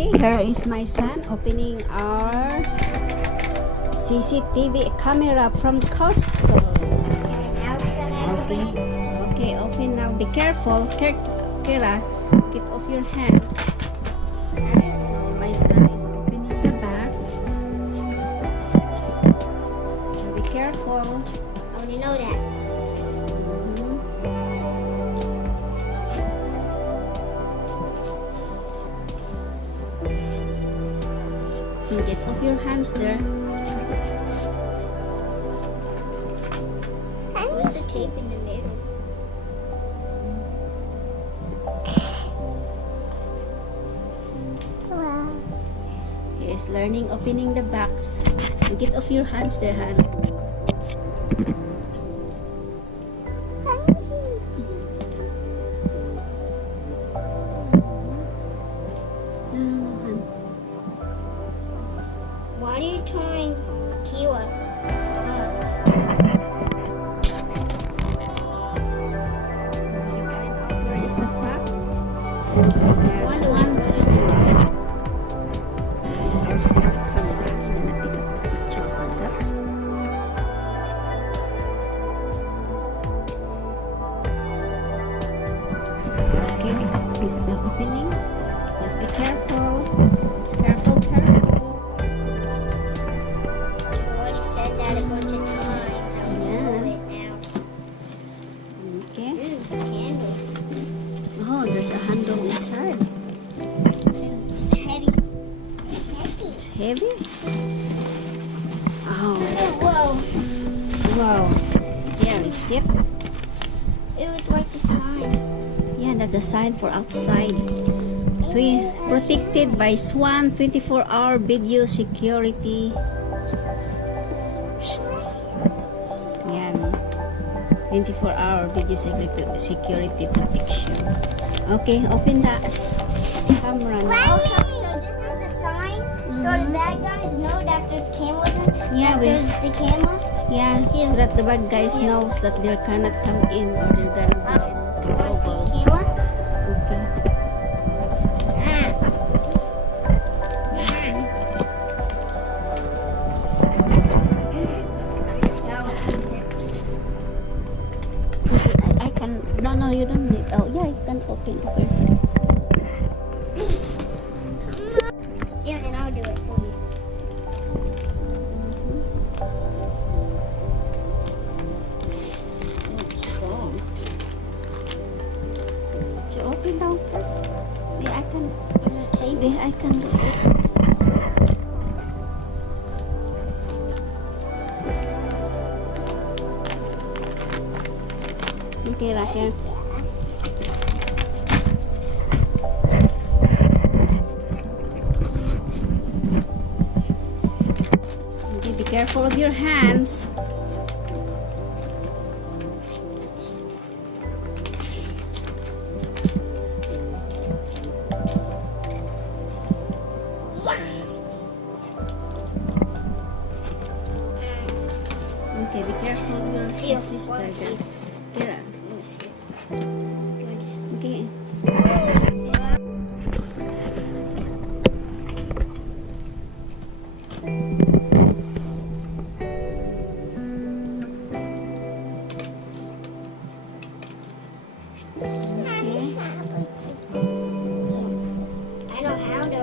Okay, here is my son opening our CCTV camera from Costco. Okay, okay, open now. Be careful, Kira. Get off your hands. So my son is opening the box. So be careful. I already know that. Get off your hands there. Where's the tape in the middle? Wow. He is learning opening the box. You get off your hands there, Han. No, Han. Why are you trying Kiwa? You find out where is the pack? There's SWANN. This is our smart camera. I'm gonna take a picture for that. Okay, he's still opening. Just be careful. Careful, careful. You already said that a bunch of times. I'm gonna do it now. Okay. Candle. Oh, there's a handle inside. It's heavy. It's heavy. Oh, Whoa. wow. There is it. It was like the sign. Yeah, that's a sign for outside. Protected by SWANN 24-hour video security. Shh. Yan. 24-hour video security protection. Okay, open the camera now. Oh, so this is the sign? So the bad guys know that there's cameras in? Yeah, that there's the camera? Yeah, so that the bad guys knows that they cannot come in or they're gonna be in trouble. Camera? Okay. I can. No, you don't need. Oh, yeah, you can open it. Yeah, then I'll do it for you. Strong. So open down first. Yeah, I can. Maybe I can do it. Okay, Raquel. Okay, be careful of your hands. Okay, be careful of your sister. There. Kira. Okay. I know how to.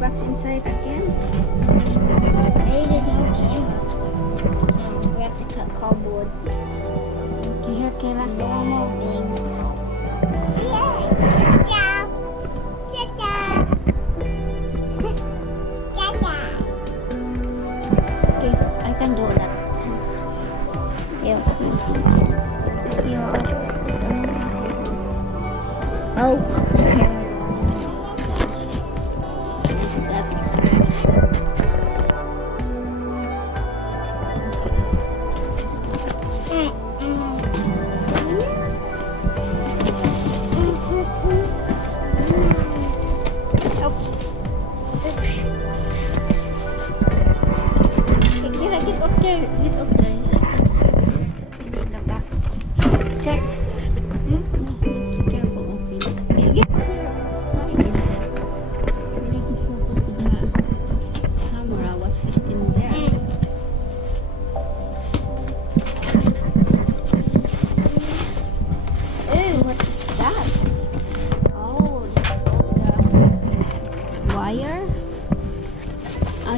Box inside again. Hey, there's no camera. We have to cut cardboard. Okay, here, Kayla. Normal thing. Okay, I can do that. Yeah. Oh.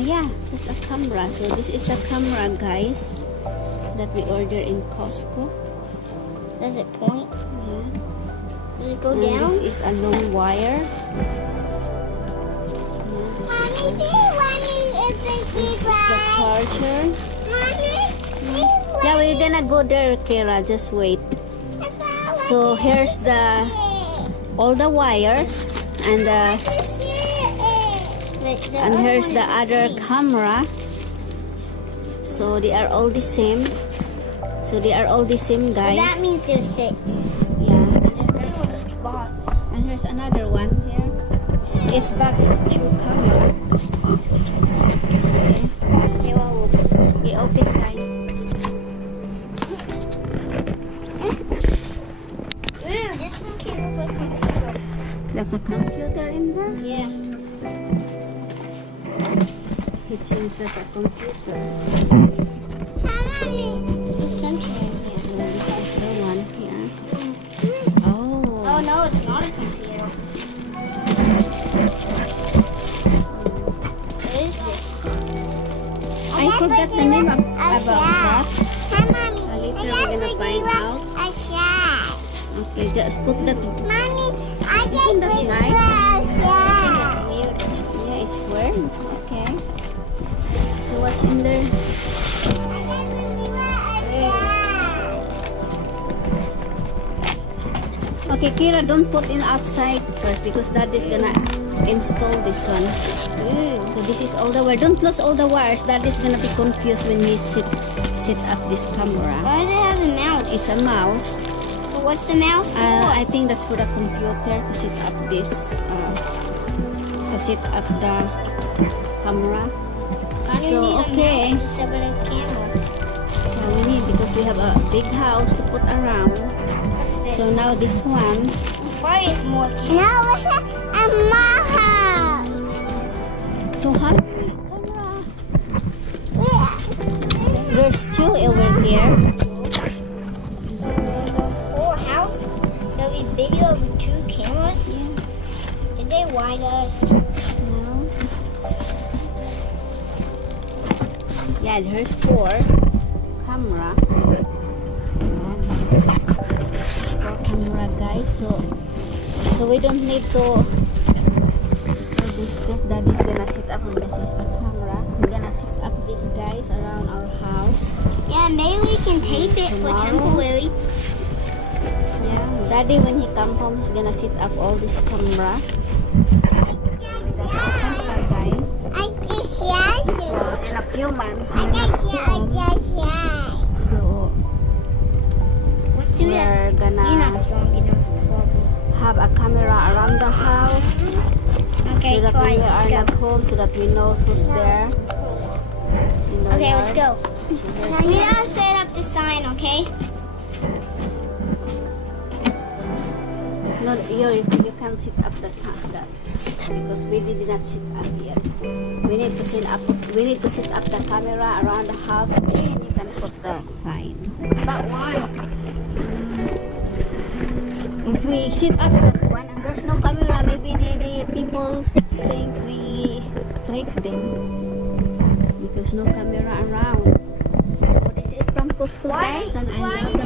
Yeah, that's a camera. So this is the camera, guys, that we order in Costco. Does it point? Yeah. Does it go And down? this is a long wire. Yeah, this is the charger. Yeah, we're gonna go there, Kira. Just wait. So here's all the wires and here's the other camera. So they are all the same. So they are all the same, guys. Well, that means there's 6. Yeah. Box. And here's another one here. Its back is 2 camera. Okay, well, we'll put this one. We open, guys. Ooh, this one came with a computer. That's a computer in there. Yeah. It seems that's a computer. The center in here. So this is the one here. Oh. Oh no, it's not a computer. What is this? I forgot the name about that. Hi, Mommy. Later we're gonna find out. A shot. Okay, just put that. Mommy, I Isn't that nice? shot. Yeah, it's warm. Okay. So what's in there? Okay, Kira, don't put in outside first because Dad is gonna install this one. So this is all the wire. Don't close all the wires. Dad is gonna be confused when he set up this camera. Why does it have a mouse? It's a mouse. But what's the mouse for? I think that's for the computer to set up this. To set up the camera. I don't So need a okay. mouse to set up a camera. So we need because we have a big house to put around. What's this? So now this one. Why is more cameras? No, it's a my house. So hungry. Camera. There's 2 over here. Whole house that we video with 2 cameras? Yeah. Did they wide us? No. Yeah, there's 4 camera. 4 camera, guys. So we don't need to. Daddy's gonna set up and this is the camera. We're gonna set up this, guys, around our house. Yeah, maybe we can tape it for Tomorrow. temporary. Yeah, Daddy, when he come home, he's gonna set up all this camera. Camera, guys. Because in a few months, we're not home. So Let's do that. we're You're gonna not strong enough, probably. have a camera around the house. Okay, So that try when it. we are Let's not go. home, so that we know who's there. in the Okay, let's yard. go. We gotta set up the sign, okay? No, you can't set up that because we did not set up yet. We need to set up. We need to set up the camera around the house, and then you can put the sign. But why? If we set up that one and there's no camera, maybe the people think we trick them because no camera around. So this is from Costco, guys, and I love the